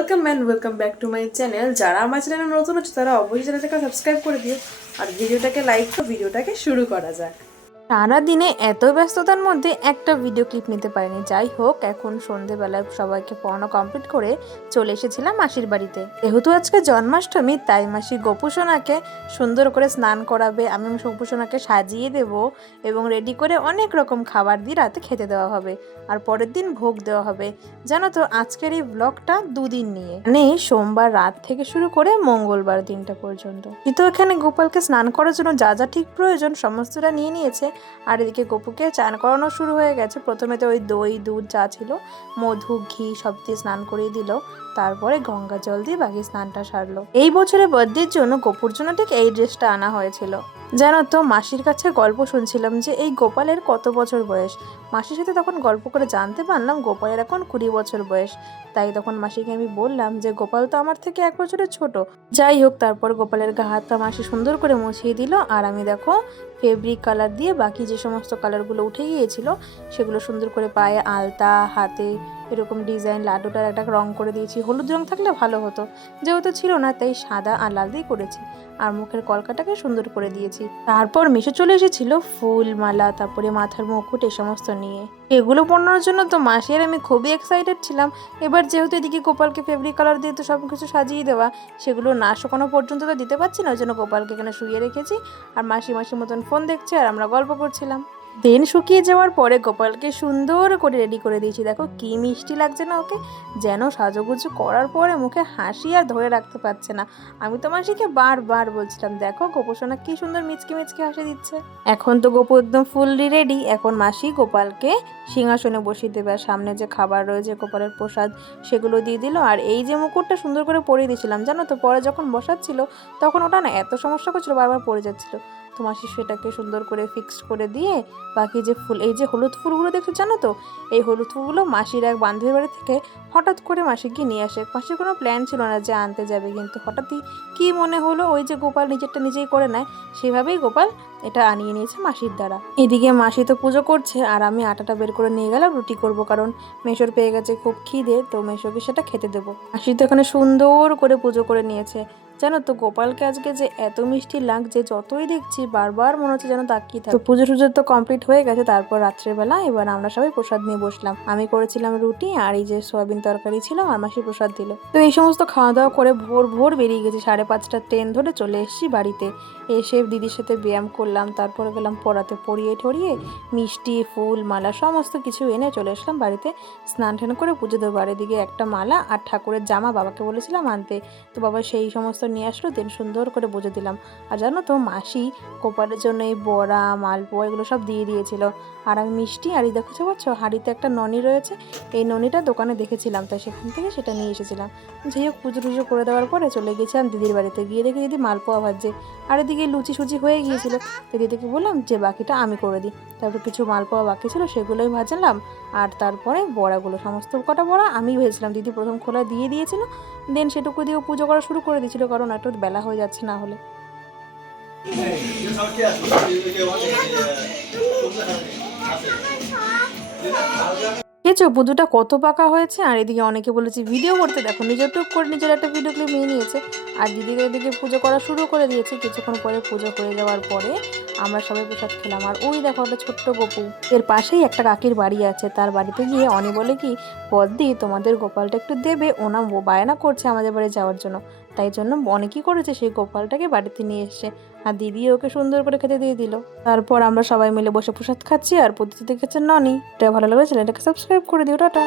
Welcome back to my channel. যারা আমার চ্যানেলে নতুন আছে তারা অবশ্যই চ্যানেলটাকে সাবস্ক্রাইব করে দিও আর ভিডিওটাকে লাইক করে ভিডিওটাকে শুরু করা যাক। সারাদিনে এত ব্যস্ততার মধ্যে একটা ভিডিও ক্লিপ নিতে পারিনি। যাই হোক, এখন সন্ধেবেলায় সবাইকে পড়ানো কমপ্লিট করে চলে এসেছিলাম মাসির বাড়িতে। যেহেতু আজকে জন্মাষ্টমী, তাই মাসি গোপুসোনাকে সুন্দর করে স্নান করাবে। আমি গোপুসোনাকে সাজিয়ে দেব এবং রেডি করে অনেক রকম খাবার দিয়ে রাতে খেতে দেওয়া হবে আর পরের দিন ভোগ দেওয়া হবে। জানো তো, আজকের এই ব্লগটা দুদিন নিয়ে, মানে সোমবার রাত থেকে শুরু করে মঙ্গলবার দিনটা পর্যন্ত। কিন্তু এখানে গোপালকে স্নান করার জন্য যা যা ঠিক প্রয়োজন সমস্তটা নিয়ে নিয়েছে। আর এদিকে গপুকে চান করানো শুরু হয়ে গেছে। প্রথমে তো ওই দই দুধ যা ছিল, মধু ঘি সব দিয়ে স্নান করিয়ে দিল, তারপরে গঙ্গা জল দিয়ে বাকি স্নানটা সারলো। এই বছরের বার্থডের জন্য গপুর জন্য ঠিক এই ড্রেসটা আনা হয়েছিল। জানো তো, মাসির কাছে গল্প শুনছিলাম যে এই গোপালের কত বছর বয়স। মাসির সাথে তখন গল্প করে জানতে পারলাম গোপালের এখন 20 বছর বয়স। তাই তখন মাসিকে আমি বললাম যে গোপাল তো আমার থেকে 1 বছরের ছোট। যাই হোক, তারপর গোপালের গা হাতটা মাসি সুন্দর করে মুছিয়ে দিল আর আমি দেখো ফেব্রিক কালার দিয়ে বাকি যে সমস্ত কালারগুলো উঠে গিয়েছিল সেগুলো সুন্দর করে পায়ে আলতা, হাতে এরকম ডিজাইন, লাড্ডুটার একটা রং করে দিয়েছি। হলুদ রং থাকলে ভালো হতো, যেহেতু ছিল না তাই সাদা আর লাল দিয়ে করেছি। আর মুখের কলকাটাকে সুন্দর করে দিয়েছি। তারপর মিশে চলে এসেছিল ফুল মালা, তারপরে মাথার মুকুট এই সমস্ত নিয়ে। এগুলো পরানোর জন্য তো মাসি আর আমি খুবই এক্সাইটেড ছিলাম। এবার যেহেতু এদিকে গোপালকে ফেব্রিক কালার দিয়ে তো সব কিছু সাজিয়ে দেওয়া, সেগুলো না শুকানো পর্যন্ত তো দিতে পারছি না, ওই জন্য গোপালকে এখানে শুয়ে রেখেছি আর মাসির মতন ফোন দেখছে আর আমরা গল্প করছিলাম। দেন শুকিয়ে যাওয়ার পরে গোপালকে সুন্দর করে রেডি করে দিয়েছি। দেখো কি মিষ্টি লাগছে না ওকে, যেন সাজুগুজু করার পরে মুখে হাসি আর ধরে রাখতে পারছে না। আমি তো মাসিকে বারবার বলছিলাম, দেখো গোপুসোনা কি সুন্দর মিচকি মিচকি হাসি দিচ্ছে। এখন তো গোপু একদম ফুললি রেডি। এখন মাসি গোপালকে সিংহাসনে বসিয়ে দেবে আর সামনে যে খাবার রয়েছে গোপালের প্রসাদ সেগুলো দিয়ে দিল। আর এই যে মুকুটটা সুন্দর করে পরিয়ে দিয়েছিলাম, জানো তো পরে যখন বসাচ্ছিল তখন ওটা না এত সমস্যা করছিল, বারবার পড়ে যাচ্ছিল। তো মাসি সেটাকে সুন্দর করে ফিক্সড করে দিয়ে বাকি যে ফুল, এই যে হলুদ ফুলগুলো দেখছো জানো তো, এই হলুদ ফুলগুলো মাসির এক বান্ধবীর বাড়ি থেকে হঠাৎ করে মাসিকে নিয়ে আসে। মাসির কোনো প্ল্যান ছিল না যে আনতে যাবে, কিন্তু হঠাৎই কি মনে হলো ওই যে গোপাল নিজেরটা নিজেই করে নেয়, সেভাবেই গোপাল এটা আনিয়ে নিয়েছে মাসির দ্বারা। এদিকে মাসি তো পুজো করছে আর আমি আটাটা বের করে নিয়ে গেলাম রুটি করব, কারণ মেশোর পেয়ে গেছে খুব খিদে, তো মেশোকে সেটা খেতে দেবো। মাসি তো এখানে সুন্দর করে পুজো করে নিয়েছে। জানো তো গোপালকে আজকে যে এত মিষ্টি লাগছে, যতই দেখছি বারবার মনে হচ্ছে যেন তাকিয়ে থাকে। তো পুজো টুজো তো কমপ্লিট হয়ে গেছে। তারপর রাত্রেবেলা এবার আমরা সবাই প্রসাদ নিয়ে বসলাম। আমি করেছিলাম রুটি আর এই যে সয়াবিন তরকারি ছিল, আর মাসি প্রসাদ দিল। তো এই সমস্ত খাওয়া দাওয়া করে ভোর ভোর বেরিয়ে গেছি। 5:30টার ট্রেন ধরে চলে এসেছি বাড়িতে। এসে দিদির সাথে ব্যায়াম করলাম, তারপরে গেলাম পড়াতে, পড়িয়ে ঠরিয়ে মিষ্টি ফুল মালা সমস্ত কিছু এনে চলে আসলাম বাড়িতে। স্নান টান করে পুজো দেবো। আর এদিকে একটা মালা আর ঠাকুরের জামা বাবাকে বলেছিলাম আনতে, তো বাবা সেই সমস্ত নিয়ে আসলো। দেন সুন্দর করে পুজো দিলাম। আর জানো তো মাসি গোপালের জন্য এই বড়া মালপোয়া এগুলো সব দিয়ে দিয়েছিল। আর আমি মিষ্টি আর এই দেখতে পাচ্ছ হাঁড়িতে একটা ননি রয়েছে, এই ননিটা দোকানে দেখেছিলাম তাই সেখান থেকে সেটা নিয়ে এসেছিলাম। যাই হোক, পুজো টুজো করে দেওয়ার পরে চলে গেছিলাম দিদির বাড়িতে। গিয়ে দেখি দিদি মালপোয়া ভাজছে আর এদিকে লুচি সুচি হয়ে গিয়েছিল। তো দিদিকে বললাম যে বাকিটা আমি করে দিই। তারপর কিছু মালপোয়া বাকি ছিল সেগুলোই ভাজলাম। আর তারপরে বড়াগুলো সমস্ত কটা বড়া আমি ভেজেছিলাম, দিদি প্রথম খোলা দিয়ে দিয়েছিল। দেন সেটুকু দিয়েও পুজো করা শুরু করে দিয়েছিল, কারণ একটু বেলা হয়ে যাচ্ছে না হলে। দেখেছো পুজোটা কত পাকা হয়েছে। আর এদিকে অনেকে বলেছে ভিডিও করতে, দেখো নিজের টুক করে নিজের একটা ভিডিও ক্লিপ নিয়ে নিয়েছে। আর দিদিকে এদিকে পুজো করা শুরু করে দিয়েছে। কিছুক্ষণ পরে পুজো হয়ে যাওয়ার পরে আমরা সবাই প্রসাদ খেলাম। আর ওই দেখো একটা ছোট্ট গপু, এর পাশেই একটা কাকির বাড়ি আছে, তার বাড়িতে গিয়ে অনি বলে কি বদ্দি তোমাদের গোপালটা একটু দেবে, ওনা বায়না করছে আমাদের বাড়ি যাওয়ার জন্য। তাই জন্য অনেকই করেছে, সেই গোপালটাকে বাড়িতে নিয়ে এসছে আর দিদি ওকে সুন্দর করে খেতে দিয়ে দিল। তারপর আমরা সবাই মিলে বসে প্রসাদ খাচ্ছি আর প্রতিটি দেখেছেন ননি। এটা ভালো লাগলে চ্যানেলটাকে সাবস্ক্রাইব করে দিও। টাটা।